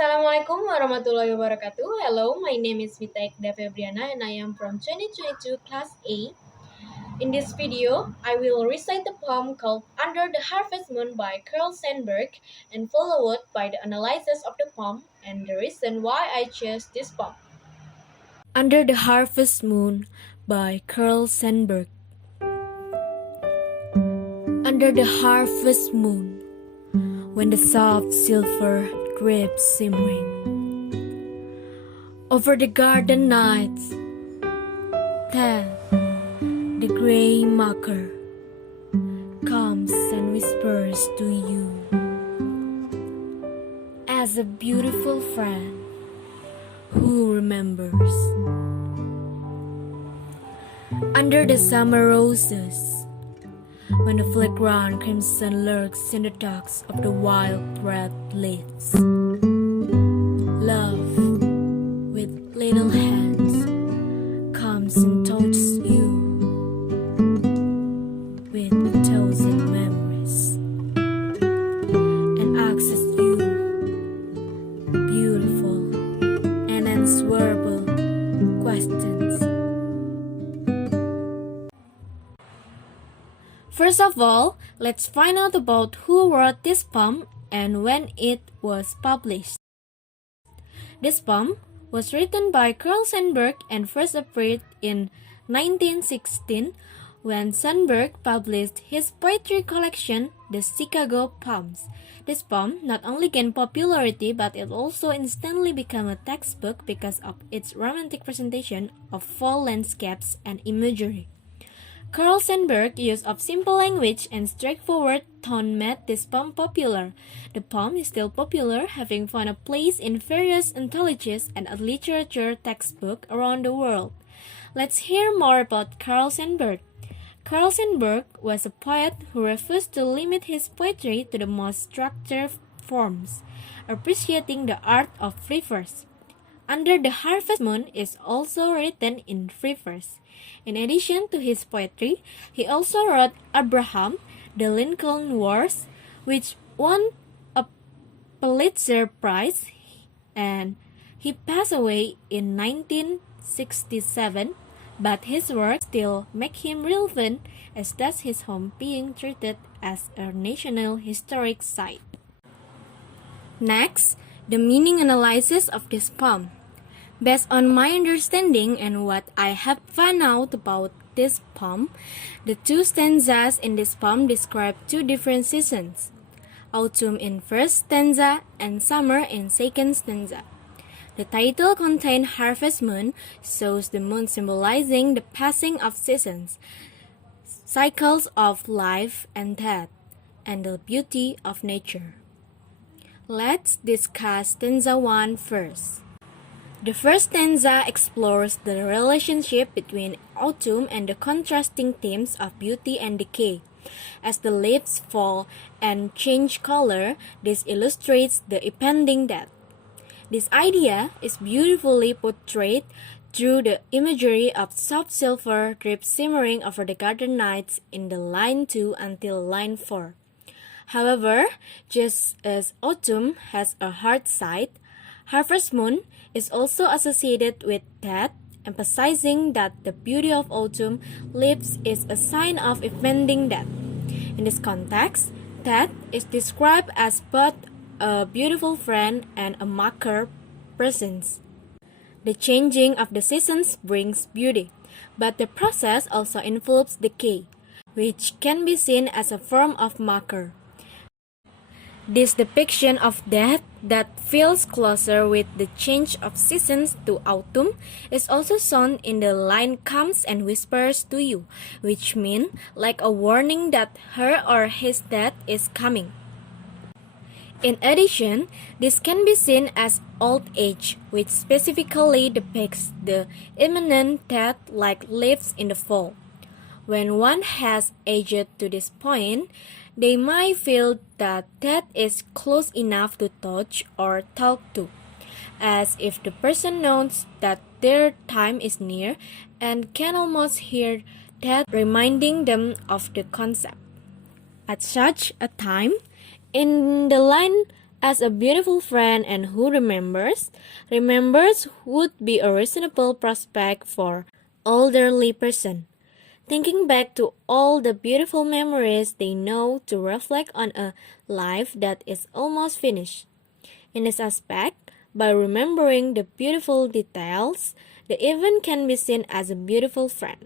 Assalamualaikum warahmatullahi wabarakatuh. Hello, my name is Mita Ekda Febriana and I am from 2022 Class A. In this video, I will recite the poem called Under the Harvest Moon by Sandburg and followed by the analysis of the poem and the reason why I chose this poem. Under the Harvest Moon by Sandburg. Under the harvest moon, when the soft silver drips simmering over the garden nights, then the gray marker comes and whispers to you as a beautiful friend who remembers. Under the summer roses, when the flagrant crimson lurks in the darks of the wild red leaves, love with little hands comes and touches you with 1,000 memories and asks you beautiful and unanswerable questions. First of all, let's find out about who wrote this poem and when it was published. This poem was written by Sandburg and first appeared in 1916 when Sandburg published his poetry collection, The Chicago Poems. This poem not only gained popularity but it also instantly became a textbook because of its romantic presentation of fall landscapes and imagery. Sandburg's use of simple language and straightforward tone made this poem popular. The poem is still popular, having found a place in various anthologies and literature textbooks around the world. Let's hear more about Sandburg. Sandburg was a poet who refused to limit his poetry to the most structured forms, appreciating the art of free verse. Under the Harvest Moon is also written in free verse. In addition to his poetry, he also wrote Abraham, The Lincoln Wars, which won a Pulitzer Prize, and he passed away in 1967, but his work still make him relevant as does his home being treated as a national historic site. Next, the meaning analysis of this poem. Based on my understanding and what I have found out about this poem, the two stanzas in this poem describe two different seasons, autumn in first stanza and summer in second stanza. The title contains harvest moon, shows the moon symbolizing the passing of seasons, cycles of life and death, and the beauty of nature. Let's discuss stanza 1 first. The first stanza explores the relationship between autumn and the contrasting themes of beauty and decay. As the leaves fall and change color, this illustrates the impending death. This idea is beautifully portrayed through the imagery of soft silver drips simmering over the garden nights in the line 2 until line 4. However, just as autumn has a hard side, harvest moon is also associated with death, emphasizing that the beauty of autumn leaves is a sign of impending death. In this context, death is described as both a beautiful friend and a marker presence. The changing of the seasons brings beauty, but the process also involves decay, which can be seen as a form of marker. This depiction of death that feels closer with the change of seasons to autumn is also shown in the line comes and whispers to you, which means like a warning that her or his death is coming. In addition, this can be seen as old age, which specifically depicts the imminent death like leaves in the fall. When one has aged to this point, they might feel that death is close enough to touch or talk to, as if the person knows that their time is near and can almost hear death reminding them of the concept. At such a time, in the line As a beautiful friend and who remembers would be a reasonable prospect for elderly person. Thinking back to all the beautiful memories they know to reflect on a life that is almost finished. In this aspect, by remembering the beautiful details, the event can be seen as a beautiful friend.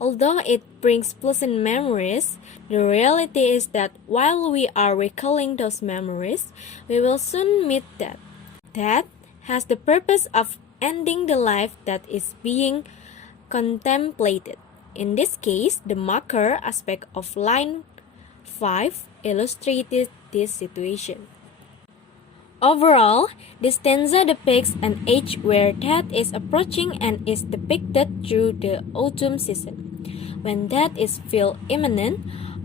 Although it brings pleasant memories, the reality is that while we are recalling those memories, we will soon meet death. Death has the purpose of ending the life that is being contemplated. In this case, the marker aspect of line 5 illustrated this situation. Overall, this stanza depicts an age where death is approaching and is depicted through the autumn season. When death is felt imminent,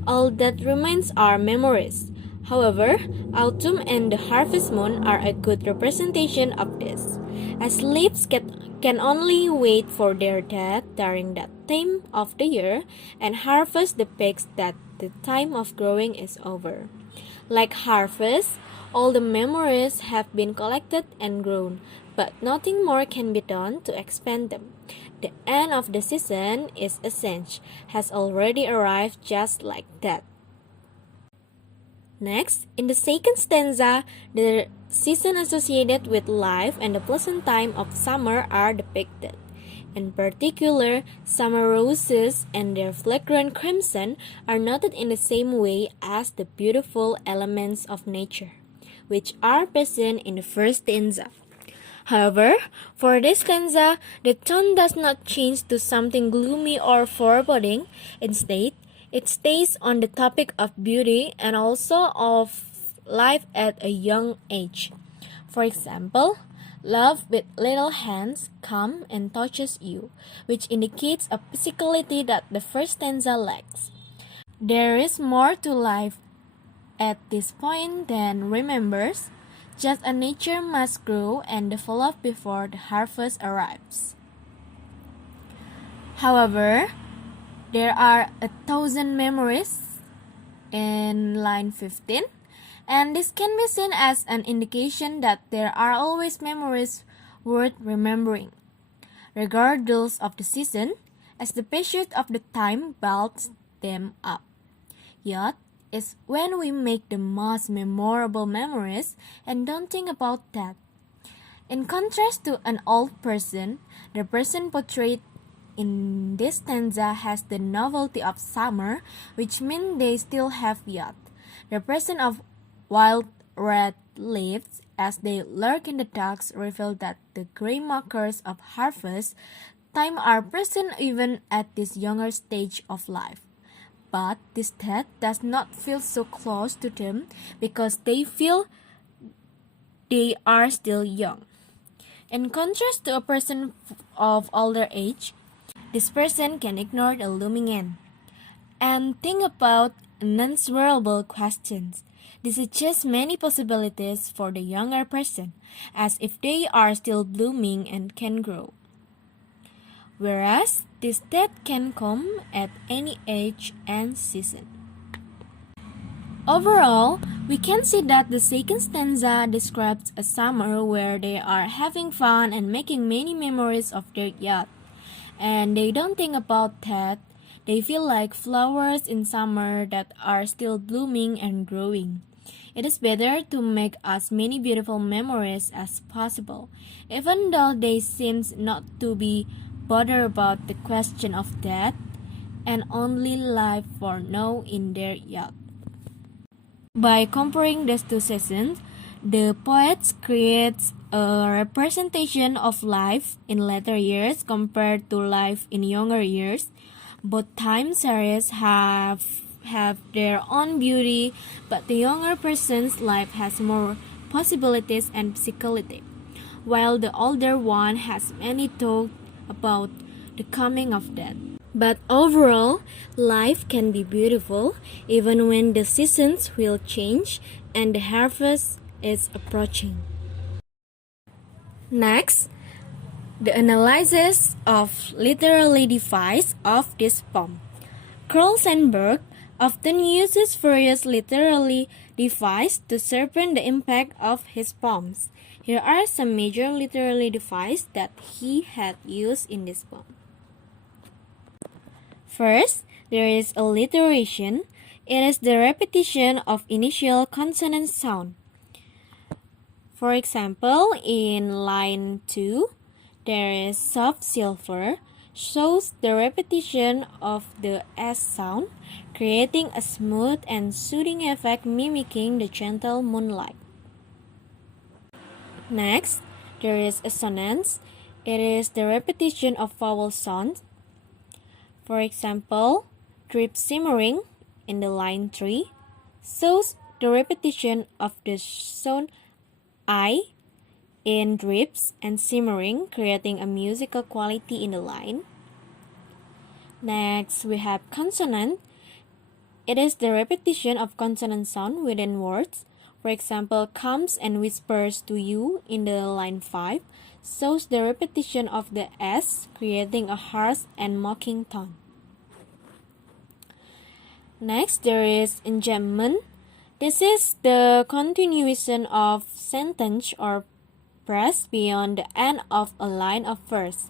all that remains are memories. However, autumn and the harvest moon are a good representation of this, as leaves can only wait for their death during that time of the year, and harvest depicts that the time of growing is over. Like harvest, all the memories have been collected and grown, but nothing more can be done to expand them. The end of the season is essential, has already arrived just like that. Next, in the second stanza, the season associated with life and the pleasant time of summer are depicted. In particular, summer roses and their fragrant crimson are noted in the same way as the beautiful elements of nature, which are present in the first stanza. However, for this stanza, the tone does not change to something gloomy or foreboding. Instead, it stays on the topic of beauty and also of life at a young age. For example, love with little hands come and touches you, which indicates a physicality that the first stanza lacks. There is more to life at this point than remembers, just as nature must grow and develop before the harvest arrives. However, there are 1,000 memories in line 15, and this can be seen as an indication that there are always memories worth remembering, regardless of the season, as the passage of the time builds them up. Yet, is when we make the most memorable memories and don't think about that. In contrast to an old person, the person portrayed in this stanza has the novelty of summer, which means they still have youth. The presence of wild red leaves as they lurk in the dusk reveal that the gray markers of harvest time are present even at this younger stage of life. But this death does not feel so close to them because they feel they are still young. In contrast to a person of older age, this person can ignore the looming end and think about unanswerable questions. This suggests many possibilities for the younger person, as if they are still blooming and can grow. Whereas this death can come at any age and season. Overall, we can see that the second stanza describes a summer where they are having fun and making many memories of their youth. And they don't think about that. They feel like flowers in summer that are still blooming and growing. It is better to make as many beautiful memories as possible, even though they seem not to be bothered about the question of death and only live for now in their youth. By comparing these two seasons, the poets creates a representation of life in later years compared to life in younger years. Both time series have their own beauty, but the younger person's life has more possibilities and physicality, while the older one has many thoughts about the coming of death. But overall, life can be beautiful even when the seasons will change and the harvest is approaching. Next, the analysis of literary device of this poem. Sandburg often uses various literary devices to sharpen the impact of his poems. Here are some major literary devices that he had used in this poem. First, there is alliteration. It is the repetition of initial consonant sound. For example, in line 2, there is soft silver, shows the repetition of the S sound, creating a smooth and soothing effect mimicking the gentle moonlight. Next, there is assonance. It is the repetition of vowel sounds. For example, drip simmering in the line 3 shows the repetition of the sound I in drips and simmering, creating a musical quality in the line. Next, we have consonant. It is the repetition of consonant sound within words. For example, comes and whispers to you in the line 5 shows the repetition of the S, creating a harsh and mocking tone. Next, there is enjambment. This is the continuation of sentence or phrase beyond the end of a line of verse.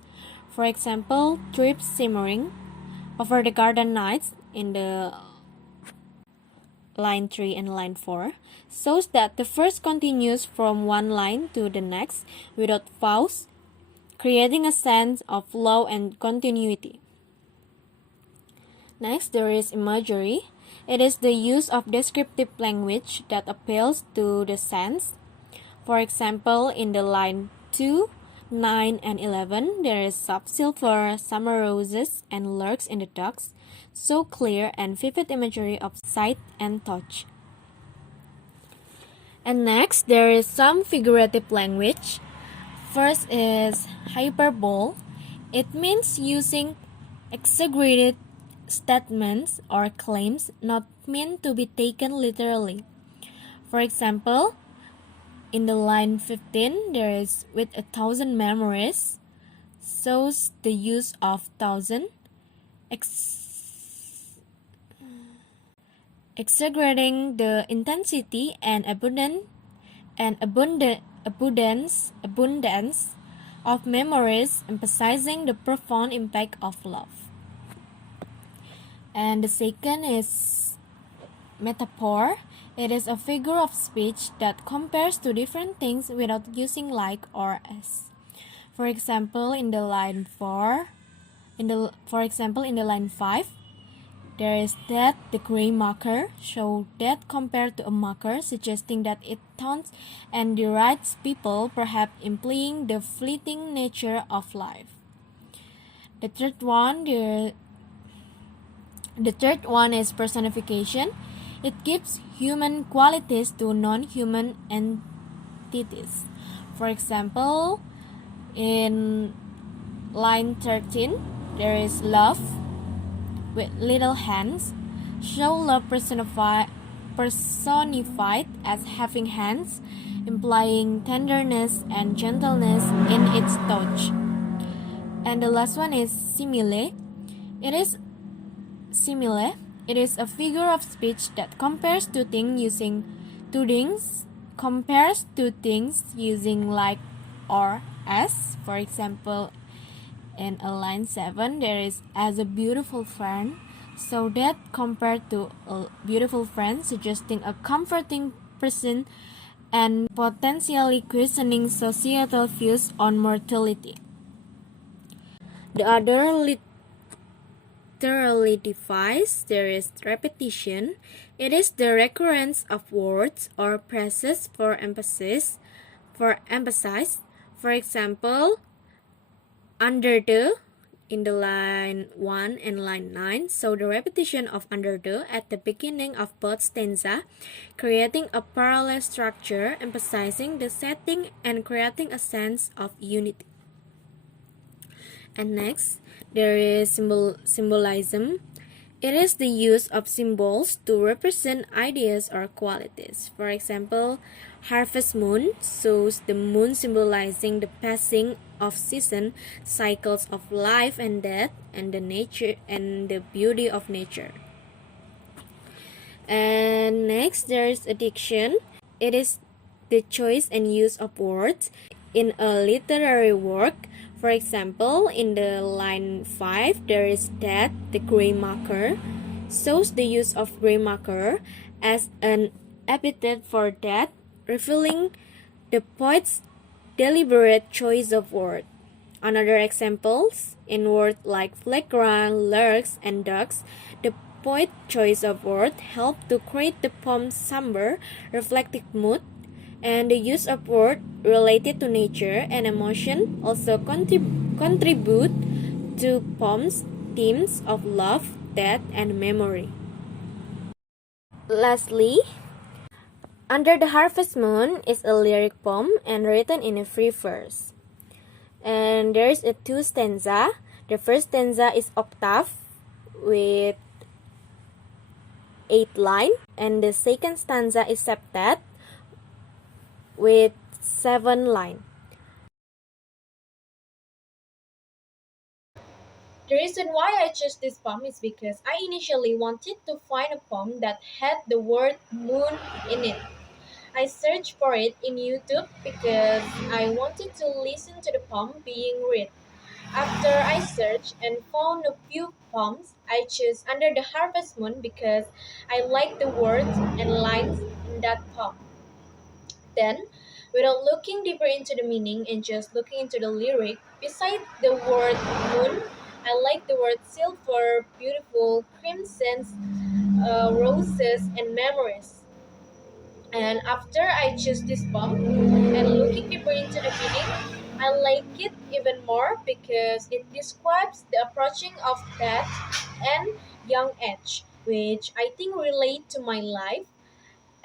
For example, drip simmering over the garden nights in the line 3 and line 4 shows that the verse continues from one line to the next without pause, creating a sense of flow and continuity. Next, there is imagery. It is the use of descriptive language that appeals to the sense. For example, in the line 2, 9, and 11, there is soft silver, summer roses, and larks in the docks, so clear and vivid imagery of sight and touch. And next, there is some figurative language. First is hyperbole. It means using exaggerated statements or claims not meant to be taken literally. For example, in the line 15, there is with 1,000 memories, shows the use of thousand, exaggerating the intensity and abundance of memories, emphasizing the profound impact of love. And the second is metaphor. It is a figure of speech that compares two different things without using like or as. For example, in the line 5, there is that the gray marker, show that compared to a marker, suggesting that it taunts and derides people, perhaps implying the fleeting nature of life. The third one is personification. It gives human qualities to non-human entities. For example, in line 13, there is love with little hands. Show love personified as having hands, implying tenderness and gentleness in its touch. And the last one is simile. It is a figure of speech that compares two things using like or as. For example, in a line 7, there is as a beautiful friend, so that compared to a beautiful friend, suggesting a comforting person and potentially questioning societal views on mortality. The other literally device, there is repetition. It is the recurrence of words or phrases for emphasis. For example, under the in the line 1 and line 9, so the repetition of under the at the beginning of both stanza, creating a parallel structure, emphasizing the setting and creating a sense of unity. And next, there is symbolism. It is the use of symbols to represent ideas or qualities. For example, harvest moon shows the moon symbolizing the passing of season, cycles of life and death, and the nature and the beauty of nature. And next, there's addiction. It is the choice and use of words in a literary work. For example, in the line 5, there is that the gray marker shows the use of gray marker as an epithet for that, revealing the poet's deliberate choice of word. Another examples, in words like flagrant, lurks, and ducks, the poet's choice of word helped to create the poem's somber, reflective mood, and the use of word related to nature and emotion also contribute to poems' themes of love, death, and memory. Lastly, Under the Harvest Moon is a lyric poem and written in a free verse. And there's a two stanza. The first stanza is octave with 8 lines, and the second stanza is septet with 7 lines. The reason why I chose this poem is because I initially wanted to find a poem that had the word moon in it. I searched for it in YouTube because I wanted to listen to the poem being read. After I searched and found a few poems, I chose Under the Harvest Moon because I like the words and lines in that poem. Then, without looking deeper into the meaning and just looking into the lyric, beside the word moon, I like the word silver, beautiful, crimson, roses, and memories. And after I choose this poem and looking deeper into the meaning, I like it even more because it describes the approaching of death and young age, which I think relate to my life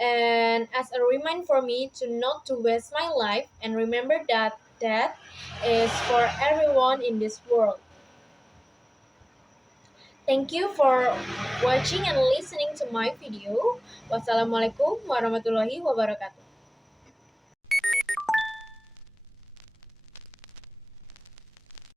and as a reminder for me to not to waste my life and remember that death is for everyone in this world. Thank you for watching and listening to my video. Wassalamualaikum warahmatullahi wabarakatuh.